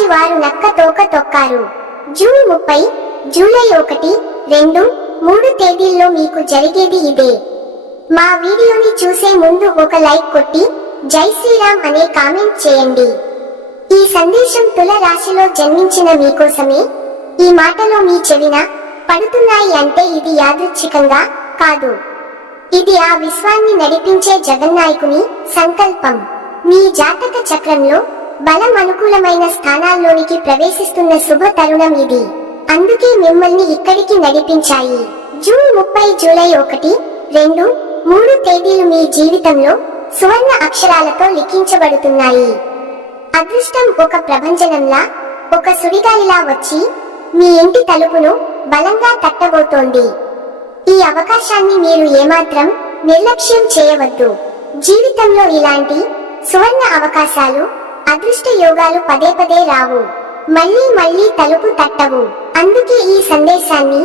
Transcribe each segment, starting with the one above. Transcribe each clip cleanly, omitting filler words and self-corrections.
రాశి వారు నక్క తోక తొక్కారు. జూన్ 30, జూలై 1, 2, 3 తేదీల్లో మీకు జరిగేది ఇదే. మా వీడియోని చూసే ముందు ఒక లైక్ కొట్టి జై శ్రీరామ్ అనే కామెంట్ చేయండి. ఈ సందేశం తుల రాశిలో జన్మించిన మీకోసమే. ఈ మాటలో మీ చెవిన పడుతున్నాయి అంటే ఇది యాదృచ్ఛికంగా కాదు. ఇది ఆ విశ్వాన్ని నడిపించే జగన్నాయకుని సంకల్పం. మీ జాతక చక్రంలో బలం అనుకూలమైన స్థానాల్లోనికి ప్రవేశిస్తున్న శుభ తరుణం ఇది. అందుకే మిమ్మల్ని ఇక్కడికి నడిపించాయి. జూన్ 30, జూలై 1, 2, 3 తేదీలు మీ జీవితంలో సువర్ణ అక్షరాలతో లిఖించబడుతున్నాయి. అదృష్టం ఒక ప్రభంజనంలా, ఒక సుడిగాలిలా వచ్చి మీ ఇంటి తలుపును బలంగా తట్టబోతోంది. ఈ అవకాశాన్ని మీరు ఏమాత్రం నిర్లక్ష్యం చేయవద్దు. జీవితంలో ఇలాంటి సువర్ణ అవకాశాలు, అదృష్ట యోగాలు పదే పదే రావు, మళ్ళీ మళ్ళీ తలుపు తట్టవు. అందుకే ఈ సందేశాన్ని,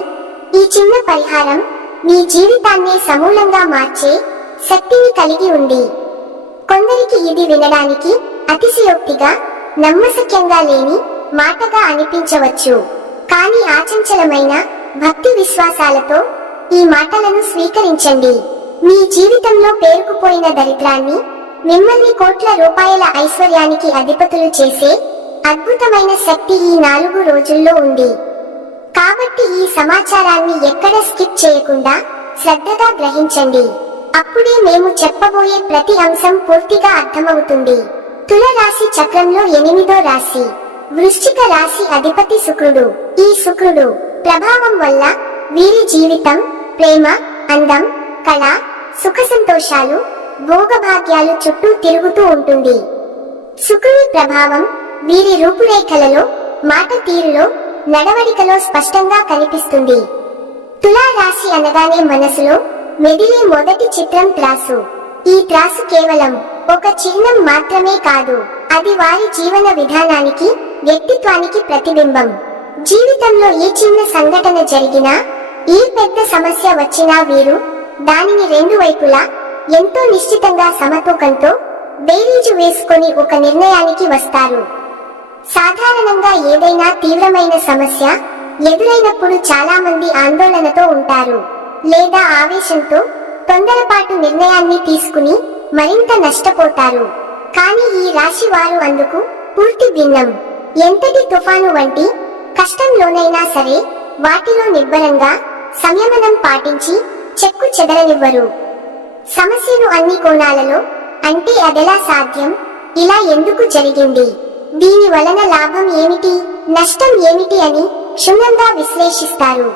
ఈ చిన్న పరిహారం మీ జీవితాన్నే సమూలంగా మార్చే శక్తిని కలిగి ఉంది. కొందరికి ఇది వినడానికి అతిశయోక్తిగా, నమ్మశక్యంగా లేని మాటగా అనిపించవచ్చు. కానీ ఆచంచలమైన భక్తి విశ్వాసాలతో ఈ మాటలను స్వీకరించండి. మీ జీవితంలో పేరుకుపోయిన దరిద్రాన్ని మిమ్మల్ని కోట్ల రూపాయల ఐశ్వర్యానికి అధిపతులు చేసే అద్భుతమైన శక్తి ఈ 4 రోజుల్లో ఉంది. కాబట్టి ఈ సమాచారాన్ని ఎక్కడ స్కిప్ చేయకుండా శ్రద్ధగా గ్రహించండి. అప్పుడే మేము చెప్పబోయే ప్రతి అంశం పూర్తిగా అర్థమవుతుంది. తుల రాశి చక్రంలో 8వ రాశి వృశ్చిక రాశి అధిపతి శుక్రుడు. ఈ శుక్రుడు ప్రభావం వల్ల వీరి జీవితం ప్రేమ, అందం, కళ, సుఖ సంతోషాలు, భోగభాగ్యాలు చుట్టూ తిరుగుతూ ఉంటుంది. శుక్రుని ప్రభావం వీరి రూపురేఖలలో, మాట తీరులో, నడవడికలో స్పష్టంగా కనిపిస్తుంది. తులా రాశి అనగానే మనసులో మెదిలే మొదటి చిత్రం త్రాసు. ఈ త్రాసు కేవలం ఒక చిహ్నం మాత్రమే కాదు, అది వారి జీవన విధానానికి, వ్యక్తిత్వానికి ప్రతిబింబం. జీవితంలో ఏ చిన్న సంఘటన జరిగినా, ఏ పెద్ద సమస్య వచ్చినా వీరు దానిని 2 వైపులా ఎంతో నిశ్చితంగా సమతూకంతో బేరీజు వేసుకొని ఒక నిర్ణయానికి వస్తారు. సాధారణంగా ఏదైనా తీవ్రమైన సమస్య ఎదురైనప్పుడు చాలా మంది ఆందోళనతో ఉంటారు, లేదా ఆవేశంతో తొందరపాటు నిర్ణయాన్ని తీసుకుని మరింత నష్టపోతారు. కానీ ఈ రాశి వారు అందుకు పూర్తి భిన్నం. ఎంతటి తుఫాను వంటి కష్టంలోనైనా సరే వాటిలో నిబ్బరంగా సంయమనం పాటించి చెక్కు చెదరనివ్వరు. సమస్యను అన్ని కోణాలలో, అంటే అదెలా సాధ్యం, ఇలా ఎందుకు జరిగింది, దీని వలన లాభం ఏమిటి, నష్టం ఏమిటి అని క్షుణ్ణంగా విశ్లేషిస్తారు.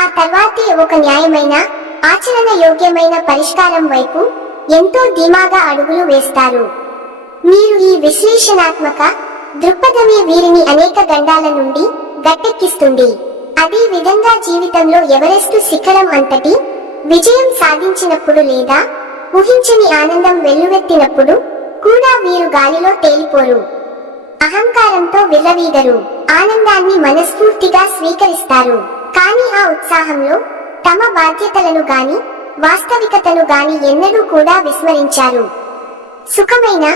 ఆ తర్వాతే ఒక న్యాయమైన, ఆచరణ యోగ్యమైన పరిష్కారం వైపు ఎంతో ధీమాగా అడుగులు వేస్తారు. మీరు ఈ విశ్లేషణాత్మక దృక్పథమే వీరిని అనేక గండాల నుండి గట్టెక్కిస్తుంది. అదే విధంగా జీవితంలో ఎవరెస్టు శిఖరం అంతటి విజయం సాధించినప్పుడు, లేదా ఊహించని ఆనందం వెల్లువెత్తినప్పుడు కూడా వీరు గాలిలో తేలిపోరు. అహంకారంతో విర్రవీగరు, ఆనందాన్ని మనస్ఫూర్తిగా స్వీకరిస్తారు. కానీ ఆ ఉత్సాహంలో తమ బాధ్యతలను గాని, వాస్తవికతను గాని ఎన్నడూ కూడా విస్మరించారు. సుఖమైన,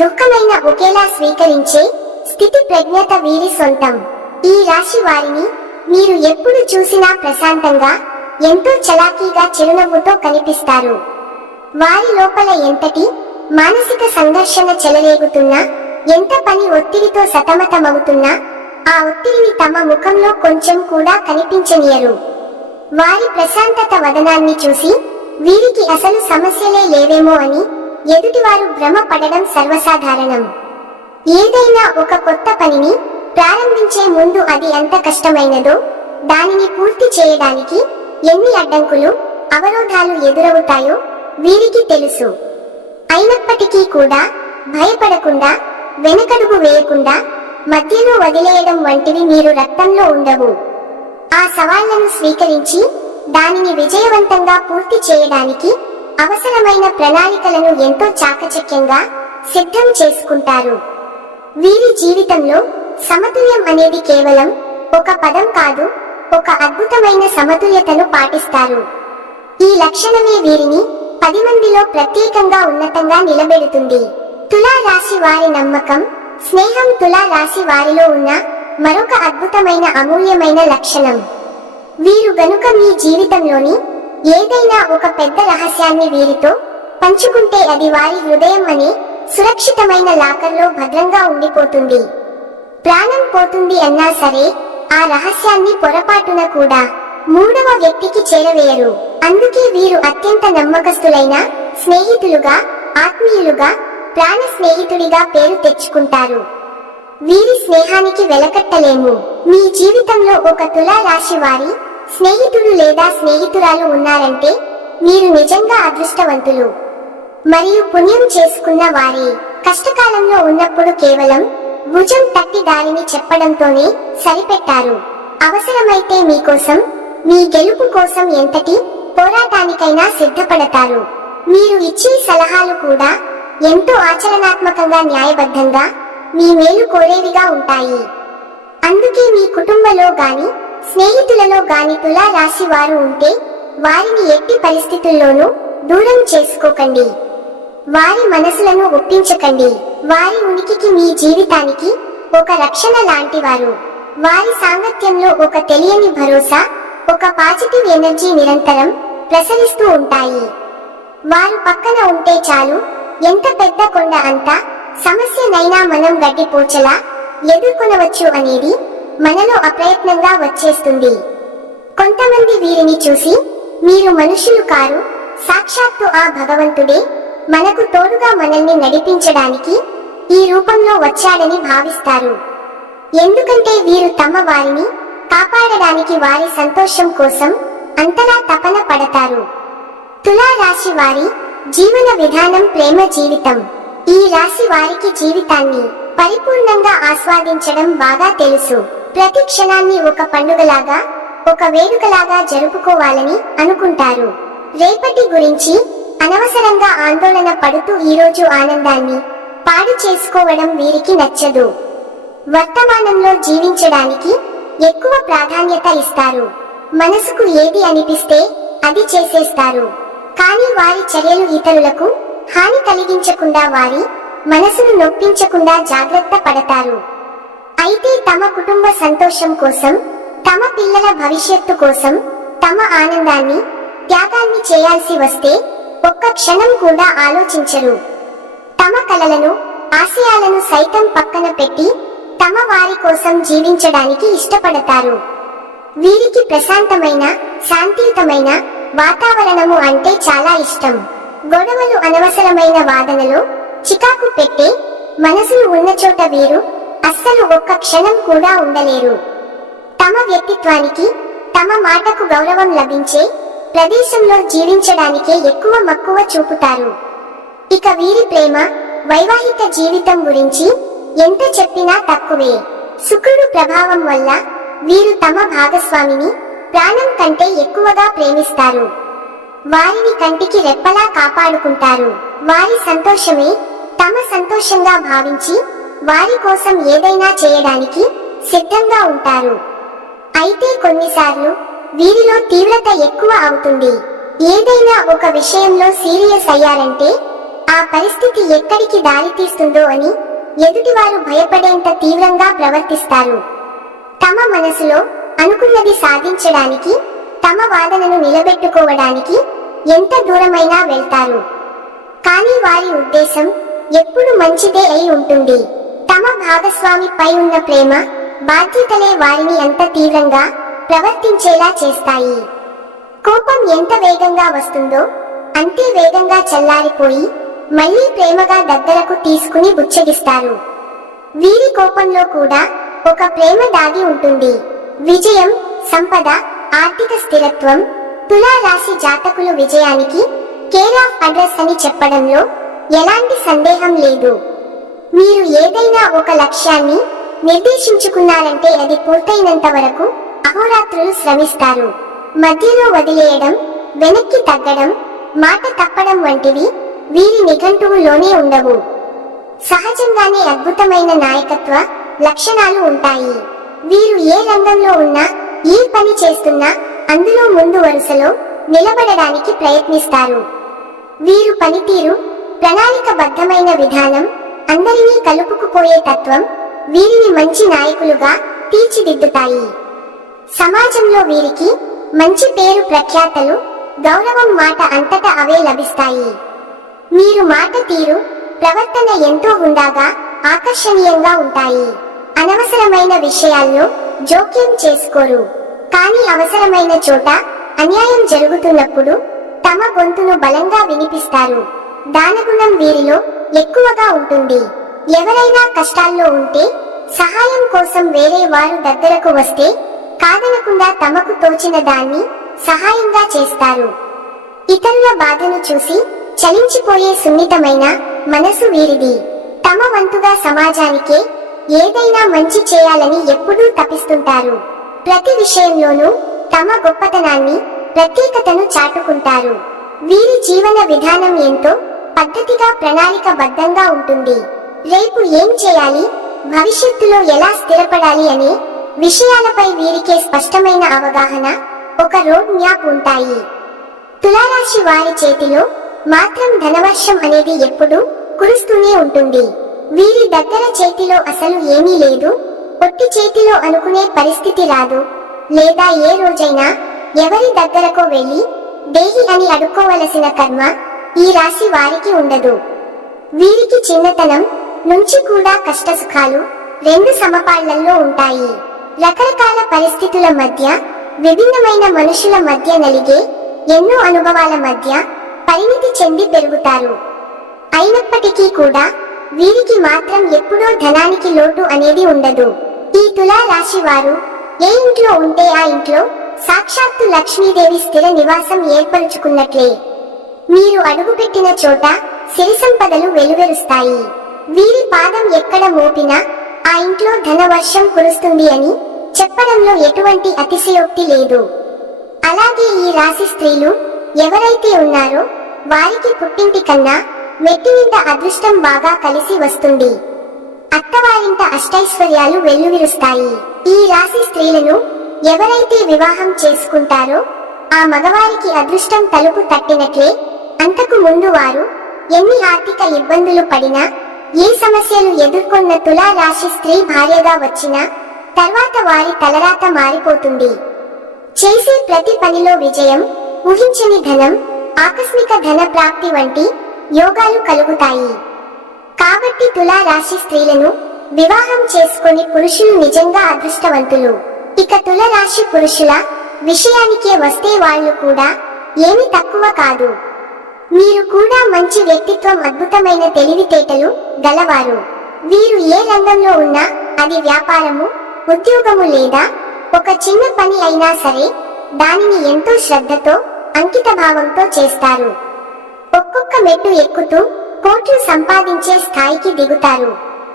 దుఃఖమైన ఒకేలా స్వీకరించే స్థితి ప్రజ్ఞత వీరి సొంతం. ఈ రాశి వారిని మీరు ఎప్పుడు చూసినా ప్రశాంతంగా, ఎంతో చలాకీగా చిరునవ్వుతో కనిపిస్తారు. వారి లోపల ఎంతటి మానసిక సంఘర్షణ చెలరేగుతున్నా, ఎంత పని ఒత్తిడితో సతమతమవుతున్నా ఆ ఒత్తిడిని తమ ముఖంలో కొంచెం కూడా కనిపించనీయరు. వారి ప్రశాంతత వదనాన్ని చూసి వీరికి అసలు సమస్యలే లేవేమో అని ఎదుటివారు భ్రమ పడడం సర్వసాధారణం. ఏదైనా ఒక కొత్త పనిని ప్రారంభించే ముందు అది ఎంత కష్టమైనదో, దానిని పూర్తి చేయడానికి ఎన్ని అడ్డంకులు, అవరోధాలు ఎదురవుతాయో వీరికి తెలుసు. అయినప్పటికీ కూడా భయపడకుండా, వెనకడుగు వేయకుండా మధ్యలో వదిలేయడం వంటివి మీరు రక్తంలో ఉండవు. ఆ సవాళ్లను స్వీకరించి దానిని విజయవంతంగా పూర్తి చేయడానికి అవసరమైన ప్రణాళికలను ఎంతో చాకచక్యంగా సిద్ధం చేసుకుంటారు. వీరి జీవితంలో సమతుల్యం అనేది కేవలం ఒక పదం కాదు, ఒక అద్భుతమైన సమతుల్యతను పాటిస్తారు. ఈ లక్షణమే వీరిని 10 మందిలో ప్రత్యేకంగా ఉన్నతంగా నిలబెడుతుంది. తులా రాశి వారి నమ్మకం, స్నేహం తులా రాశి వారిలో ఉన్న మరొక అద్భుతమైన అమూల్యమైన లక్షణం. వీరు గనుక మీ జీవితంలోని ఏదైనా ఒక పెద్ద రహస్యాన్ని వీరితో పంచుకుంటే అది వారి హృదయం అనే సురక్షితమైన లాకర్లో భద్రంగా ఉండిపోతుంది. ప్రాణం పోతుంది అన్నా సరే ఆ రహస్యాన్ని పొరపాటున కూడా మూడవ వ్యక్తికి చేరవేయరు. అందుకే వీరు అత్యంత నమ్మకస్తులైన స్నేహితులుగా, ఆత్మీయులుగా, ప్రాణ స్నేహితుడిగా పేరు తెచ్చుకుంటారు. వీరి స్నేహానికి వెలకట్టలేము. మీ జీవితంలో ఒక తులా రాశి వారి స్నేహితుడు లేదా స్నేహితురాలు ఉన్నారంటే మీరు నిజంగా అదృష్టవంతులు మరియు పుణ్యం చేసుకున్న వారే. కష్టకాలంలో ఉన్నప్పుడు కేవలం భుజం తట్టి దారిని చెప్పడంతోనే సరిపెట్టారు. అవసరమైతే మీకోసం, మీ గెలుపు కోసం ఎంతటి పోరాటానికైనా సిద్ధపడతారు. మీరు ఇచ్చే సలహాలు కూడా ఎంతో ఆచరణాత్మకంగా, న్యాయబద్ధంగా, మీ మేలు కోరేవిగా ఉంటాయి. అందుకే మీ కుటుంబంలో గాని స్నేహితులలో గాని తులా రాశి వారు ఉంటే వారిని ఎట్టి పరిస్థితుల్లోనూ దూరం చేసుకోకండి. వారి మనసులను ఒప్పించకండి. వారి ఉనికికి మీ జీవితానికి ఒక రక్షణ లాంటివారు. వారి సాంగత్యంలో ఒక తెలియని భరోసా, ఒక పాజిటివ్ ఎనర్జీ నిరంతరం ప్రసరిస్తూ ఉంటాయి. వారు పక్కన ఉంటే చాలు, ఎంత పెద్ద కొండ అంత సమస్యనైనా మనం గడ్డిపోచలా ఎదుర్కొనవచ్చు అనేది మనలో అప్రయత్నంగా వచ్చేస్తుంది. కొంతమంది వీరిని చూసి మీరు మనుషులు కారు, సాక్షాత్తు ఆ భగవంతుడే మనకు తోడుగా మనల్ని నడిపించడానికి ఈ రూపంలో వచ్చాడని భావిస్తారు. ఎందుకంటే వీరు తమ వారిని కాపాడడానికి, వారి సంతోషం కోసం అంతలా తపన పడతారు. తులా రాశి వారి జీవన విధానం ప్రేమ జీవితం. ఈ రాశి వారికి జీవితాన్ని పరిపూర్ణంగా ఆస్వాదించడం బాగా తెలుసు. ప్రతి క్షణాన్ని ఒక పండుగలాగా, ఒక వేడుకలాగా జరుపుకోవాలని అనుకుంటారు. రేపటి గురించి అనవసరంగా ఆందోళన పడుతూ ఈరోజు ఆనందాన్ని పాడు చేసుకోవడం వీరికి నచ్చదు. వర్తమానంలో జీవించడానికి ఎక్కువ ప్రాధాన్యత ఇస్తారు. మనసుకు ఏది అనిపిస్తే అది చేసేస్తారు. కానీ వారి చర్యలు ఇతరులకు హాని కలిగించకుండా, వారి మనసును నొప్పించకుండా జాగ్రత్త పడతారు. అయితే తమ కుటుంబ సంతోషం కోసం, తమ పిల్లల భవిష్యత్తు కోసం, తమ ఆనందాన్ని, త్యాగాన్ని చేయాల్సి వస్తే ఒక్క క్షణం కూడా ఆలోచించరు. తమ కలలను, ఆశయాలను సైతం పక్కన పెట్టి తమ వారి కోసం జీవించడానికి ఇష్టపడతారు. వీరికి ప్రశాంతమైన, శాంతియుతమైన వాతావరణము అంటే చాలా ఇష్టం. గొడవలు, అనవసరమైన వాదనలు చికాకు పెట్టే మనసులు ఉన్న చోట వీరు అస్సలు ఒక్క క్షణం కూడా ఉండలేరు. తమ వ్యక్తిత్వానికి, తమ మాటకు గౌరవం లభించే ప్రదేశంలో జీవించడానికే ఎక్కువ మక్కువ చూపుతారు. ఇక వీరి ప్రేమ, వైవాహిక జీవితం గురించి ఎంత చెప్పినా తక్కువే. శుక్రుడు ప్రభావం వల్ల వీరు తమ భాగస్వామిని ప్రాణం కంటే ఎక్కువగా ప్రేమిస్తారు. వారిని కంటికి రెప్పలా కాపాడుకుంటారు. వారి సంతోషమే తమ సంతోషంగా భావించి వారి కోసం ఏదైనా చేయడానికి సిద్ధంగా ఉంటారు. అయితే కొన్నిసార్లు వీరిలో తీవ్రత ఎక్కువ అవుతుంది. ఏదైనా ఒక విషయంలో సీరియస్ అయ్యారంటే ఆ పరిస్థితి ఎక్కడికి దారితీస్తుందో అని ఎదుటివారు భయపడేంత తీవ్రంగా ప్రవర్తిస్తారు. తమ మనసులో అనుకున్నది సాధించడానికి, తమ వాదనను నిలబెట్టుకోవడానికి ఎంత దూరమైనా వెళ్తారు. కానీ వారి ఉద్దేశం ఎప్పుడు మంచిదే అయి ఉంటుంది. తమ భాగస్వామి పై ఉన్న ప్రేమ, బాధ్యతలే వారిని అంత తీవ్రంగా ప్రవర్తించేలా చేస్తాయి. కోపం ఎంత వేగంగా వస్తుందో అంతే వేగంగా చల్లారిపోయి మళ్ళీ ప్రేమగా దగ్గరకు తీసుకుని బుచ్చగిస్తారు. వీరి కోపంలో కూడా ఒక ప్రేమ దాగి ఉంటుంది. విజయం, సంపద, ఆర్థిక స్థిరత్వం. తులా రాశి జాతకులు విజయానికి కేర్ ఆఫ్ అడ్రస్ అని చెప్పడంలో ఎలాంటి సందేహం లేదు. మీరు ఏదైనా ఒక లక్ష్యాన్ని నిర్దేశించుకున్నారంటే అది పూర్తయినంత వరకు అహోరాత్రులు శ్రమిస్తారు. మధ్యలో వదిలేయడం, వెనక్కి తగ్గడం, మాట తప్పడం వంటివి వీరి నిఘంటువులోనే ఉండవు. సహజంగానే అద్భుతమైన నాయకత్వ లక్షణాలు ఉంటాయి. వీరు ఏ రంగంలో ఉన్నా, ఏ పని చేస్తున్నా అందులో ముందు వరుసలో నిలబడడానికి ప్రయత్నిస్తారు. వీరు పనితీరు, ప్రణాళికబద్ధమైన విధానం, అందరినీ కలుపుకుపోయే తత్వం వీరిని మంచి నాయకులుగా తీర్చిదిద్దుతాయి. సమాజంలో వీరికి మంచి పేరు ప్రఖ్యాతలు, గౌరవం మాట అంతటా అవే లభిస్తాయి. మీరు మాట తీరు, ప్రవర్తన ఎంతో హుందాగా, ఆకర్షణీయంగా ఉంటాయి. అనవసరమైన విషయాల్లో జోక్యం చేసుకోరు. కానీ అవసరమైన చోట అన్యాయం జరుగుతున్నప్పుడు తమ గొంతును బలంగా వినిపిస్తారు. దానగుణం వీరిలో ఎక్కువగా ఉంటుంది. ఎవరైనా కష్టాల్లో ఉంటే సహాయం కోసం వేరే వారు దగ్గరకు వస్తే కాదనకుండా తమకు తోచిన దాన్ని సహాయంగా చేస్తారు. ఇతరుల బాధను చూసి చలించిపోయే సున్నితమైన మనసు వీరిది. తమ వంతుగా సమాజానికే ఏదైనా మంచి చేయాలని ఎప్పుడూ తపిస్తుంటారు. ప్రతి విషయంలోనూ తమ గొప్పతనాన్ని, ప్రత్యేకతను చాటుకుంటారు. వీరి జీవన విధానం ఎంతో పద్ధతిగా, ప్రణాళికబద్ధంగా ఉంటుంది. రేపు ఏం చేయాలి, భవిష్యత్తులో ఎలా స్థిరపడాలి అనే విషయాలపై వీరికే స్పష్టమైన అవగాహన, ఒక రోడ్ మ్యాప్ ఉంటాయి. తులారాశి వారి చేతిలో మాత్రం ధనవర్షం అనేది ఎప్పుడూ కురుస్తూనే ఉంటుంది. వీరి దగ్గర చేతిలో అసలు ఏమీ లేదు, ఒట్టి చేతిలో అనుకునే పరిస్థితి రాదు. లేదా ఏ రోజైనా ఎవరి దగ్గరకో వెళ్లి దేహి అని అడుక్కోవలసిన కర్మ ఈ రాశి వారికి ఉండదు. వీరికి చిన్నతనం నుంచి కూడా కష్టసుఖాలు రెండు సమపాళ్లల్లో ఉంటాయి. రకరకాల పరిస్థితుల మధ్య, విభిన్నమైన మనుషుల మధ్య నలిగే ఎన్నో అనుభవాల మధ్య పరిణితి చెంది పెరుగుతారు. అయినప్పటికీ కూడా వీరికి మాత్రం ఎప్పుడో ధనానికి లోటు అనేది ఉండదు. ఈ తులా రాశి వారు ఏ ఇంట్లో ఉంటే ఆ ఇంట్లో సాక్షాత్తు లక్ష్మీదేవి స్థిర నివాసం ఏర్పరుచుకున్నట్లే. మీరు అడుగుపెట్టిన చోట సిరి సంపదలు వెలువరుస్తాయి. వీరి పాదం ఎక్కడ మోపినా ఆ ఇంట్లో ధనవర్షం కురుస్తుంది అని చెప్పడంలో ఎటువంటి అతిశయోక్తి లేదు. అలాగే ఈ రాశి స్త్రీలు ఎవరైతే ఉన్నారో వారికి పుట్టింటి కన్నా మెట్టినింట అదృష్టం బాగా కలిసి వస్తుంది. అత్తవారింట అష్టైశ్వర్యాలు వెల్లువిరుస్తాయి. ఈ రాశి స్త్రీలను ఎవరైతే వివాహం చేసుకుంటారో ఆ మగవారికి అదృష్టం తలుపు తట్టినట్లే. అంతకు ముందు వారు ఎన్ని ఆర్థిక ఇబ్బందులు పడినా, ఏ సమస్యలు ఎదుర్కొన్న తులా రాశి స్త్రీ భార్యగా వచ్చినా తర్వాత వారి తలరాత మారిపోతుంది. చేసే ప్రతి పనిలో విజయం, ఊహించని ధనం, ఆకస్మిక ధన ప్రాప్తి వంటి యోగాలు కలుగుతాయి. కాబట్టి తులా రాశి స్త్రీలను వివాహం చేసుకొని పురుషులు నిజంగా అదృష్టవంతులు. ఇక తుల రాశి పురుషుల విషయానికే వస్తే వాళ్ళు కూడా ఏమి తక్కువ కాదు. మీరు కూడా మంచి వ్యక్తిత్వం, అద్భుతమైన తెలివితేటలు గలవారు. వీరు ఏ రంగంలో ఉన్నా, అది వ్యాపారము, ఉద్యోగము లేదా ఒక చిన్న పని అయినా సరే దానిని ఎంతో శ్రద్ధతో, అంకిత భావంతో చేస్తారు. ఒక్కొక్క మెట్టు ఎక్కుతూ కోట్లు సంపాదించే స్థాయికి దిగుతారు.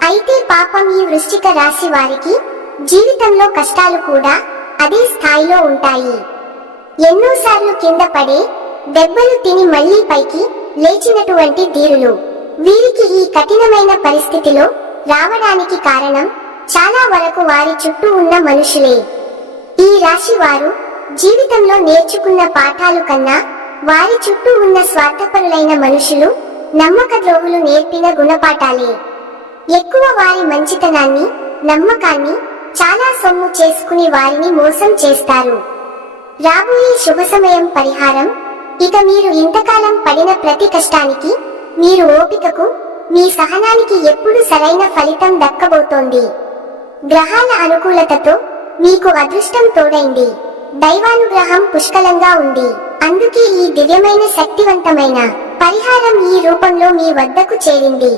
అయితే పాపం ఈ వృశ్చిక రాశి వారికి జీవితంలో కష్టాలు కూడా అదే స్థాయిలో ఉంటాయి. ఎన్నోసార్లు కింద పడే దెబ్బలు తిని మళ్లీ పైకి లేచినటువంటి ధీరులు. వీరికి ఈ కఠినమైన పరిస్థితిలో రావడానికి కారణం చాలా వరకు వారి చుట్టూ ఉన్న మనుషులే. ఈ రాశి వారు జీవితంలో నేర్చుకున్న పాఠాలు కన్నా వారి చుట్టూ ఉన్న స్వార్థపరులైన మనుషులు, నమ్మక ద్రోహులు నేర్పిన గుణపాఠాలే ఎక్కువ. వారి మంచితనాన్ని, నమ్మకాన్ని చాలా సొమ్ము చేసుకుని వారిని మోసం చేస్తారు. రాబోయే శుభ సమయం పరిహారం. ఇక మీరు ఇంతకాలం పడిన ప్రతి కష్టానికి, మీరు ఓపికకు, మీ సహనానికి ఎప్పుడు సరైన ఫలితం దక్కబోతోంది. గ్రహాల అనుకూలతతో మీకు అదృష్టం తోడైంది. దైవానుగ్రహం పుష్కలంగా ఉంది. అందుకే ఈ దివ్యమైన శక్తివంతమైన పరిహారం ఈ రూపంలో మీ వద్దకు చేరింది.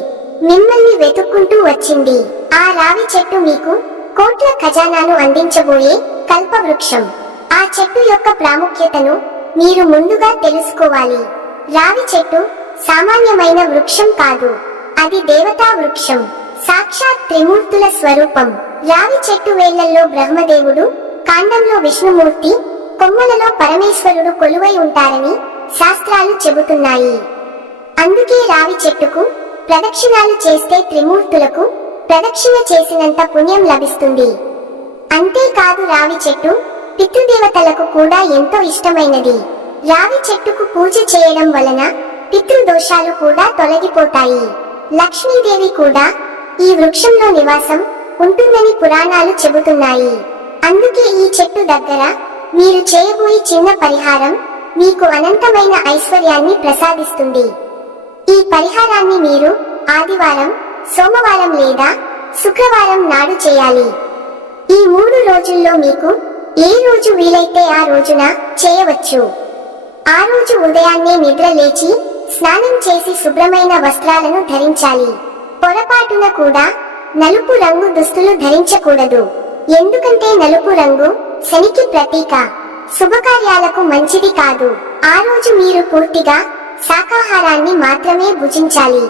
మిమ్మల్ని వెతుక్కుంటూ వచ్చింది. ఆ రావి చెట్టు మీకు కోట్ల ఖజానాను అందించబోయే కల్పవృక్షం. ఆ చెట్టు యొక్క ప్రాముఖ్యతను మీరు ముందుగా తెలుసుకోవాలి. రావి చెట్టు సామాన్యమైన వృక్షం కాదు, అది దేవతా వృక్షం, సాక్షాత్ త్రిమూర్తుల స్వరూపం. రావి చెట్టు వేళ్లల్లో బ్రహ్మదేవుడు, కాండంలో విష్ణుమూర్తి, కొమ్మలలో పరమేశ్వరుడు కొలువై ఉంటారని శాస్త్రాలు చెబుతున్నాయి. అందుకే రావి చెట్టుకు ప్రదక్షిణాలు చేస్తే త్రిమూర్తులకు ప్రదక్షిణ చేసినంత పుణ్యం లభిస్తుంది. అంతేకాదు రావి చెట్టు పితృదేవతలకు కూడా ఎంతో ఇష్టమైనది. రావి చెట్టుకు పూజ చేయడం వలన పితృదోషాలు కూడా తొలగిపోతాయి. లక్ష్మీదేవి కూడా ఈ వృక్షంలో నివాసం ఉంటుందని పురాణాలు చెబుతున్నాయి. అందుకే ఈ చెట్టు దగ్గర మీరు చేయబోయే చిన్న పరిహారం మీకు అనంతమైన ఐశ్వర్యాన్ని ప్రసాదిస్తుంది. ఈ పరిహారాన్ని మీరు ఆదివారం, సోమవారం లేదా శుక్రవారం నాడు చేయాలి. ఈ 3 రోజుల్లో మీకు ఏ రోజు వీలైతే ఆ రోజున చేయవచ్చు. ఆ రోజు ఉదయాన్నే నిద్ర లేచి స్నానం చేసి శుభ్రమైన వస్త్రాలను ధరించాలి. పొరపాటున కూడా నలుపు రంగు దుస్తులు ధరించకూడదు. ఎందుకంటే నలుపు రంగు శనికి ప్రతీక, శుభకార్యాలకు మంచిది కాదు. ఆ రోజు మీరు పూర్తిగా శాకాహారాన్ని మాత్రమే భుజించాలి.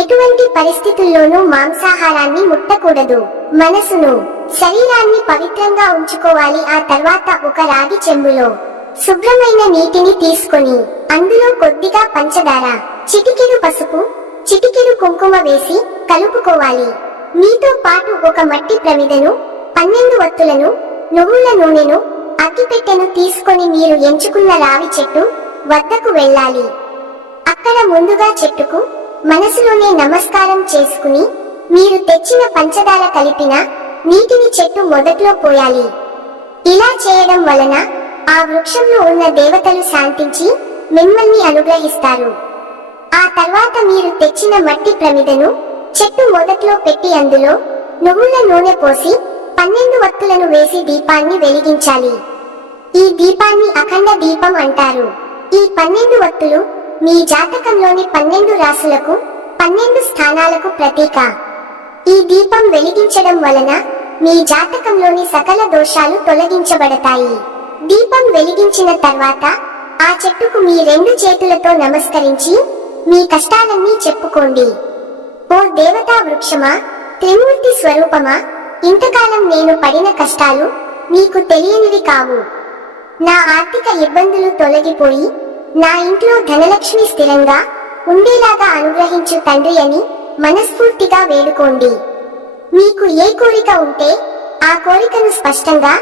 ఎటువంటి పరిస్థితుల్లోనూ మాంసాహారాన్ని ముట్టకూడదు. మనసును, శరీరాన్ని పవిత్రంగా ఉంచుకోవాలి. ఆ తర్వాత ఒక రాగి చెంబులో శుభ్రమైన నీటిని తీసుకొని అందులో కొద్దిగా పంచదార, చిటికెడు పసుపు, చిటికెడు కుంకుమ వేసి కలుపుకోవాలి. మీతో పాటు ఒక మట్టి ప్రమిదను, 12 వత్తులను, నువ్వుల నూనెను, అగ్గిపెట్టెను తీసుకొని మీరు ఎంచుకున్న రావి చెట్టు వద్దకు వెళ్ళాలి. అక్కడ ముందుగా చెట్టుకు మనసులోనే నమస్కారం చేసుకుని మీరు తెచ్చిన పంచదార కలిపిన నీటిని చెట్టు మొదట్లో పోయాలి. ఇలా చేయడం వలన ఆ వృక్షంలో ఉన్న దేవతలు శాంతించి మిమ్మల్ని అనుగ్రహిస్తారు. ఆ తర్వాత మీరు తెచ్చిన మట్టి ప్రమిదను చెట్టు మొదట్లో పెట్టి అందులో నువ్వుల నూనె పోసి 12 వత్తులను వేసి దీపాన్ని వెలిగించాలి. ఈ దీపాన్ని అఖండ దీపం అంటారు. ఈ 12 వత్తులు మీ జాతకంలోని 12 రాశులకు, 12 స్థానాలకు ప్రతీక. ఈ దీపం వెలిగించడం వలన మీ జాతకంలోని సకల దోషాలు తొలగించబడతాయి. దీపం వెలిగించిన తర్వాత ఆ చెట్టుకు మీ 2 చేతులతో నమస్కరించి మీ కష్టాలన్నీ చెప్పుకోండి. ఓ దేవతా వృక్షమా, త్రిమూర్తి స్వరూపమా, ఇంతకాలం నేను పడిన కష్టాలు నీకు తెలియనివి కావు. నా ఆర్థిక ఇబ్బందులు తొలగిపోయి నా ఇంట్లో ధనలక్ష్మి స్థిరంగా ఉండేలాగా అనుగ్రహించు తండ్రి అని మనస్ఫూర్తిగా వేడుకోండి. మీకు ఏ కోరిక ఉంటే ఆ కోరికను స్పష్టంగా,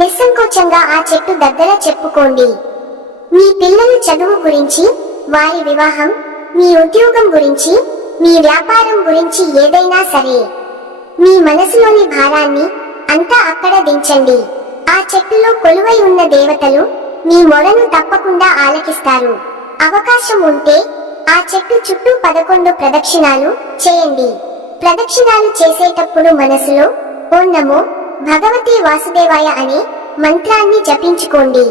నిస్సంకోచంగా ఆ చెట్టు దగ్గర చెప్పుకోండి. మీ పిల్లల చదువు గురించి, వారి వివాహం, మీ ఉద్యోగం గురించి, మీ వ్యాపారం గురించి ఏదైనా సరే మీ మనసులోని భారాన్ని అంతా అక్కడ దించండి. ఆ చెట్టులో కొలువై ఉన్న దేవతలు మీ మొరను తప్పకుండా ఆలకిస్తారు. అవకాశం ఉంటే ఆ చెట్టు చుట్టూ 11 ప్రదక్షిణాలు చేయండి. ప్రదక్షిణాలు చేసేటప్పుడు మనసులో ఓం నమో భగవతే వాసుదేవాయ అనే మంత్రాన్ని జపించుకోండి.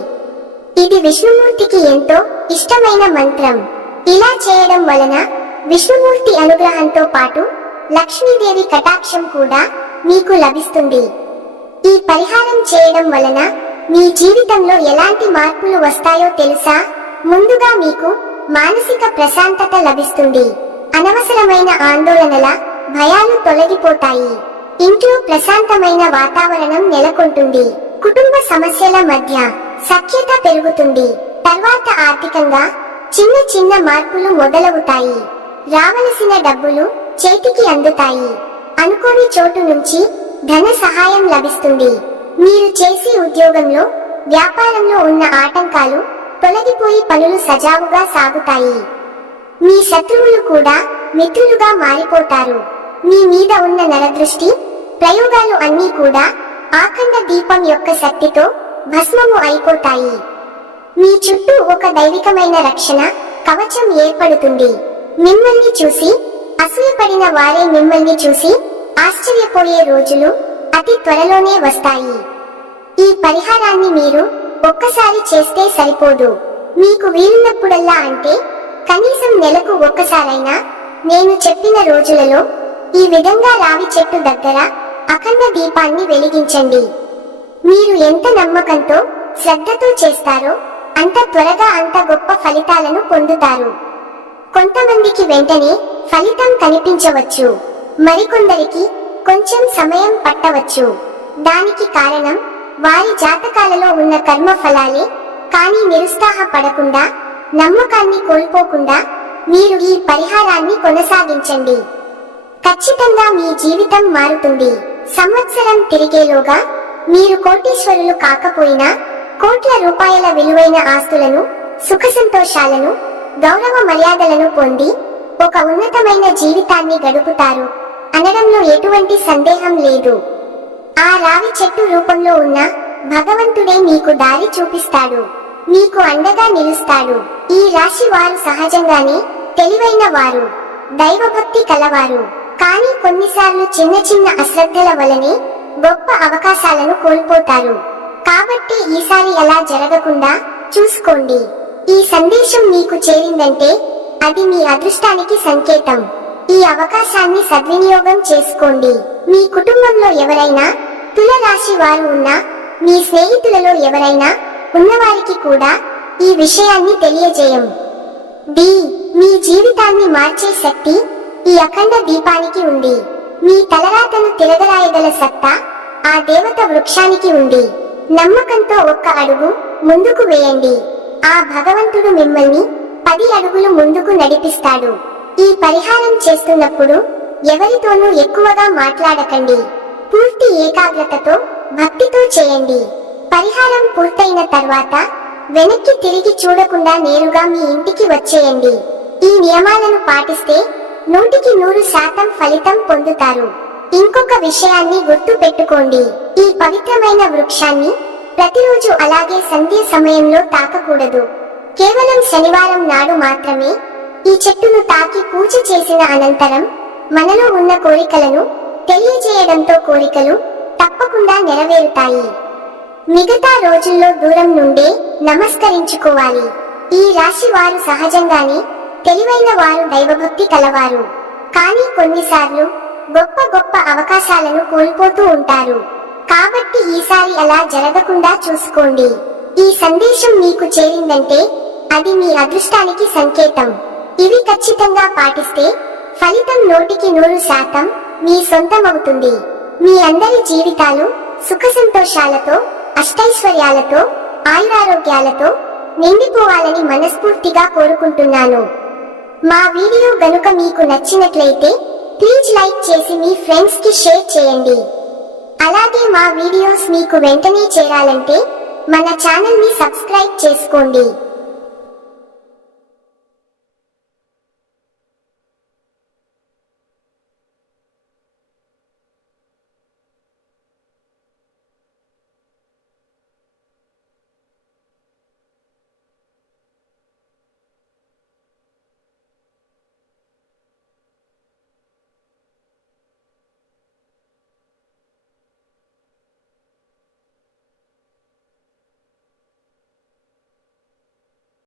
ఇది విష్ణుమూర్తికి ఎంతో ఇష్టమైన మంత్రం. ఇలా చేయడం వలన విష్ణుమూర్తి అనుగ్రహంతో పాటు లక్ష్మీదేవి కటాక్షం కూడా మీకు లభిస్తుంది. ఈ పరిహారం చేయడం వలన మీ జీవితంలో ఎలాంటి మార్పులు వస్తాయో తెలుసా? ముందుగా మీకు మానసిక ప్రశాంతత లభిస్తుంది. అనవసరమైన ఆందోళనల, భయాలు తొలగిపోతాయి. ఇంట్లో ప్రశాంతమైన వాతావరణం నెలకొంటుంది. కుటుంబ సమస్యల మధ్య సఖ్యత పెరుగుతుంది. తర్వాత ఆర్థికంగా చిన్న చిన్న మార్పులు మొదలవుతాయి. రావలసిన డబ్బులు చేతికి అందుతాయి. అనుకోని చోటు నుంచి ధన సహాయం లభిస్తుంది. మీరు చేసే ఉద్యోగంలో, వ్యాపారంలో ఉన్న ఆటంకాలు తొలగిపోయి పనులు సజావుగా సాగుతాయి. మీ శత్రువులు కూడా మిత్రులుగా మారిపోతారు. మీ మీద ఉన్న నరదృష్టి ప్రయోగాలు అన్నీ కూడా ఆఖండ దీపం యొక్క శక్తితో భస్మము అయిపోతాయి. మీ చుట్టూ ఒక దైవికమైన రక్షణ కవచం ఏర్పడుతుంది. మిమ్మల్ని చూసి అసూయపడిన వారే మిమ్మల్ని చూసి ఆశ్చర్యపోయే రోజులు అతి త్వరలోనే వస్తాయి. ఈ పరిహారాన్ని మీరు ఒక్కసారి చేస్తే సరిపోదు. మీకు వీలున్నప్పుడల్లా, అంటే కనీసం నెలకు ఒక్కసారైనా నేను చెప్పిన రోజులలో ఈ విధంగా రావి చెట్టు దగ్గర అఖండ దీపాన్ని వెలిగించండి. మీరు ఎంత నమ్మకంతో, శ్రద్ధతో చేస్తారో అంత త్వరగా, అంత గొప్ప ఫలితాలను పొందుతారు. కొంతమందికి వెంటనే ఫలితం కనిపించవచ్చు, మరికొందరికి కొంచెం సమయం పట్టవచ్చు. దానికి కారణం వారి జాతకాలలో ఉన్న కర్మ ఫలాలే. కానీ నిరుత్సాహపడకుండా, నమ్మకాన్ని కోల్పోకుండా మీరు ఈ పరిహారాన్ని కొనసాగించండి. ఖచ్చితంగా మీ జీవితం మారుతుంది. సంవత్సరం తిరిగేలోగా మీరు కోటీశ్వరులు కాకపోయినా కోట్ల రూపాయల విలువైన ఆస్తులను, సుఖ సంతోషాలను, గౌరవ మర్యాదలను పొంది ఒక ఉన్నతమైన జీవితాన్ని గడుపుతారు అనడంలో ఎటువంటి సందేహం లేదు. ఆ రావి చెట్టు రూపంలో ఉన్న భగవంతుడే మీకు దారి చూపిస్తాడు, మీకు అండగా నిలుస్తాడు. ఈ రాశి వారు సహజంగానే తెలివైన వారు, దైవభక్తి కలవారు. కానీ కొన్నిసార్లు చిన్న చిన్న అశ్రద్ధల వలనే గొప్ప అవకాశాలను కోల్పోతారు. కాబట్టి ఈసారి అలా జరగకుండా చూసుకోండి. ఈ సందేశం మీకు చేరిందంటే అది మీ అదృష్టానికి సంకేతం. ఈ అవకాశాన్ని సద్వినియోగం చేసుకోండి. మీ కుటుంబంలో ఎవరైనా తుల రాశి వారు ఉన్నా, మీ స్నేహితులలో ఎవరైనా ఉన్నవారికి కూడా ఈ విషయాన్ని తెలియజేయం. మీ జీవితాన్ని మార్చే శక్తి ఈ అఖండ దీపానికి ఉంది. మీ తలరాతను తిరగరాయగల సత్తా ఆ దేవత వృక్షానికి ఉంది. నమ్మకంతో ఒక్క అడుగు ముందుకు వేయండి. ఆ భగవంతుడు మిమ్మల్ని 10 అడుగులు ముందుకు నడిపిస్తాడు. ఈ పరిహారం చేస్తున్నప్పుడు ఎవరితోనూ ఎక్కువగా మాట్లాడకండి. పూర్తి ఏకాగ్రతతో భక్తితో చేయండి. పరిహారం పూర్తయిన తర్వాత వెనక్కి తిరిగి చూడకుండా నేరుగా మీ ఇంటికి వచ్చేయండి. ఈ నియమాలను పాటిస్తే 100% ఫలితం పొందుతారు. ఇంకొక విషయాన్ని గుర్తు పెట్టుకోండి. ఈ పవిత్రమైన వృక్షాన్ని ప్రతిరోజు అలాగే సంధ్య సమయంలో తాకకూడదు. కేవలం శనివారం నాడు మాత్రమే ఈ చెట్టును తాకి పూజ చేసిన అనంతరం మనలో ఉన్న కోరికలను తెలియజేయడంతో కోరికలు తప్పకుండా నెరవేరుతాయి. మిగతా రోజుల్లో దూరం నుండే నమస్కరించుకోవాలి. ఈ రాశి వారు సహజంగానే తెలివైన వారు, దైవభక్తి కలవారు. కానీ కొన్నిసార్లు గొప్ప అవకాశాలను కోల్పోతూ ఉంటారు. కాబట్టి ఈసారి అలా జరగకుండా చూసుకోండి. ఈ సందేశం మీకు చేరిందంటే అది మీ అదృష్టానికి సంకేతం. ఇవి ఖచ్చితంగా పాటిస్తే ఫలితం 100% మీ సొంతమవుతుంది. మీ అందరి జీవితాలు సుఖ సంతోషాలతో, అష్టైశ్వర్యాలతో, ఆయురారోగ్యాలతో నిండిపోవాలని మనస్ఫూర్తిగా కోరుకుంటున్నాను. మా వీడియో గనుక మీకు నచ్చినట్లయితే ప్లీజ్ లైక్ చేసి మీ ఫ్రెండ్స్ కి షేర్ చేయండి. అలాగే మా వీడియోస్ మీకు వెంటనే చేరాలంటే మన ఛానల్ ని సబ్స్క్రైబ్ చేసుకోండి.